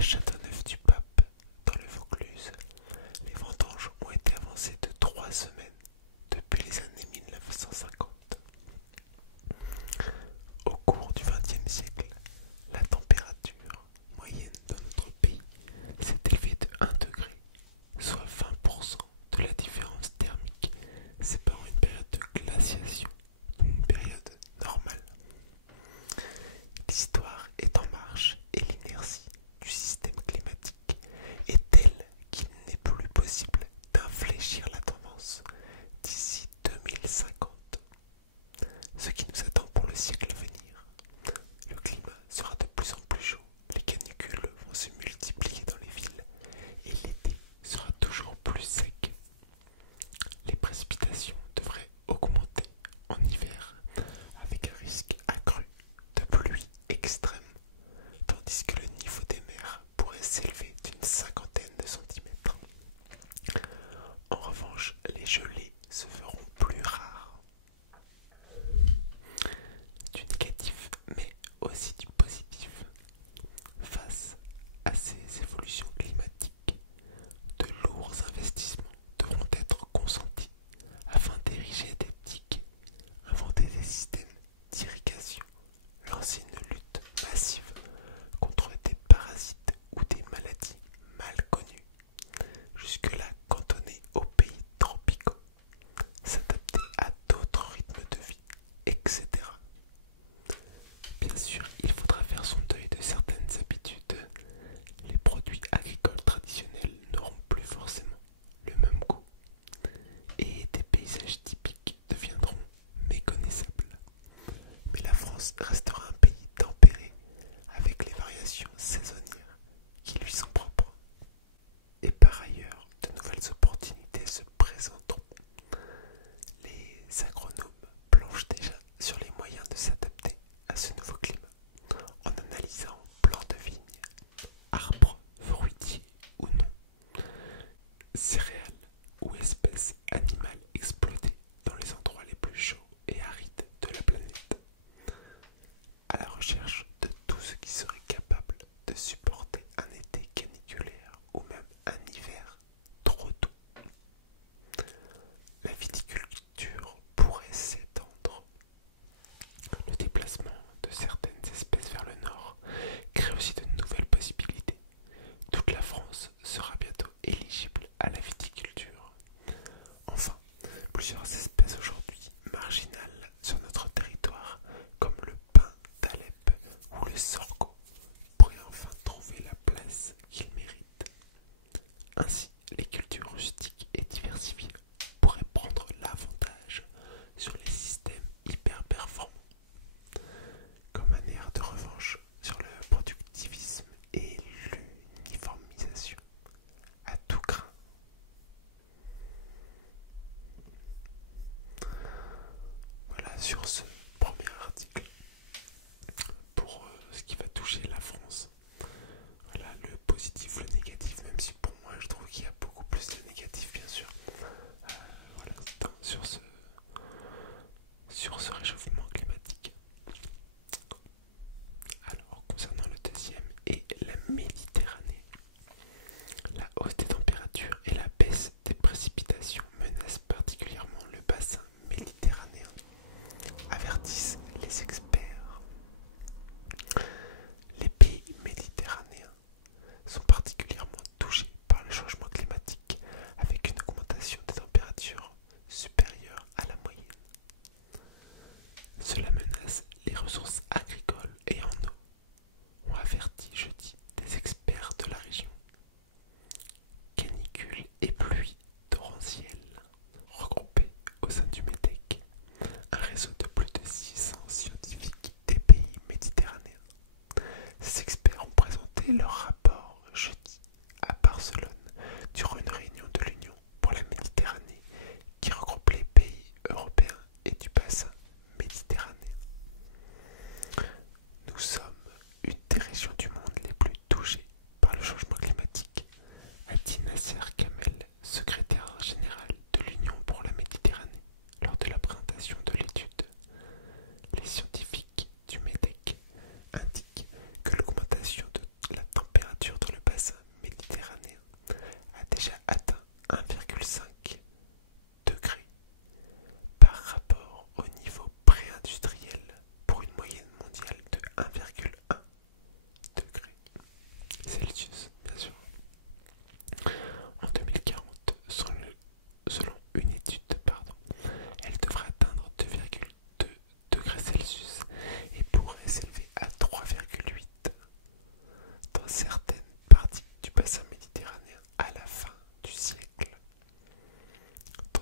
À Châteauneuf-du-Pape, dans le Vaucluse, les vendanges ont été avancées de 3 semaines depuis les années 1950. Au cours du XXe siècle, la température moyenne dans notre pays s'est élevée de 1 degré, soit 20% de la différence thermique séparant une période de glaciation d'une période normale. L'histoire est en marche et l'inertie du système climatique est telle qu'il n'est plus possible d'infléchir la tendance d'ici 2050. Ce qui nous attend pour le siècle à venir. Le climat sera de plus en plus chaud, les canicules vont se multiplier dans les villes et l'été sera toujours plus sec. Les précipitations devraient augmenter en hiver avec un risque accru de pluie extrême, tandis que le niveau des mers pourrait s'élever d'une 50aine de centimètres. En revanche, les gelées se feront plus rares. Du négatif, mais aussi du positif. Face à ces évolutions climatiques, de lourds investissements devront être consentis afin d'ériger des digues, inventer des systèmes d'irrigation, lancer une lutte massive contre des parasites ou des maladies mal connues, jusque-là cantonnées aux pays tropicaux, s'adapter à d'autres rythmes de vie, etc. Bien sûr, il faudra faire son deuil de certaines habitudes. Les produits agricoles traditionnels n'auront plus forcément le même goût et des paysages typiques deviendront méconnaissables. Mais la France restera un pays tempéré avec les variations saisonnières qui lui sont propres. Et par ailleurs, de nouvelles opportunités se présenteront. Les agronomes planchent déjà sur les moyens de s'adapter à ce nouveau climat en analysant plants de vigne, arbres fruitiers ou non, céréales ou espèces animales exploitées dans les endroits les plus chauds et arides de la planète, à la recherche de tout ce qui serait capable de supporter un été caniculaire ou même un hiver trop doux. La viticulture pourrait s'étendre. Le déplacement de certaines espèces vers le nord crée aussi de nouvelles possibilités. Toute la France sera bientôt éligible à la viticulture. Enfin, plusieurs espèces aujourd'hui marginales sur notre territoire, comme le pin d'Alep ou le sorgho, pourraient enfin trouver la place qu'ils méritent. Ainsi, les cultures rustiques et diversifiées pourraient prendre l'avantage sur les systèmes hyper performants, comme un air de revanche sur le productivisme et l'uniformisation à tout craint. Voilà sur ce premier article pour ce qui va toucher la France. Voilà le positif, le négatif, même si pour moi je trouve qu'il y a beaucoup plus de négatif bien sûr. Voilà, sur ce réchauffement climatique. Alors concernant le deuxième et la Méditerranée, la hausse des températures et la baisse des précipitations menacent particulièrement le bassin méditerranéen, avec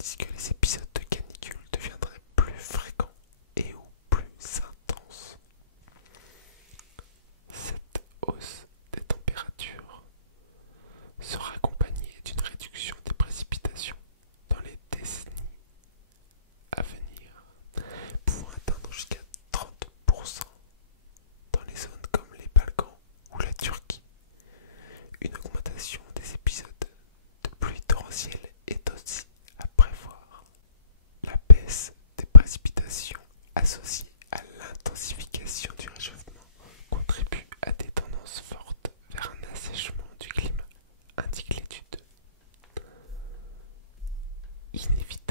tandis que les épisodes de canicule deviendraient plus fréquents et ou plus intenses. Cette hausse des températures sera accompagnée d'une réduction des précipitations dans les décennies à venir, pouvant atteindre jusqu'à 30% dans les zones comme les Balkans ou la Turquie. Une augmentation des épisodes de pluie torrentielle est aussi à prévoir. La baisse des précipitations associée à l'intensification du réchauffement contribue à des tendances fortes vers un assèchement du climat, indique l'étude. Inévitablement,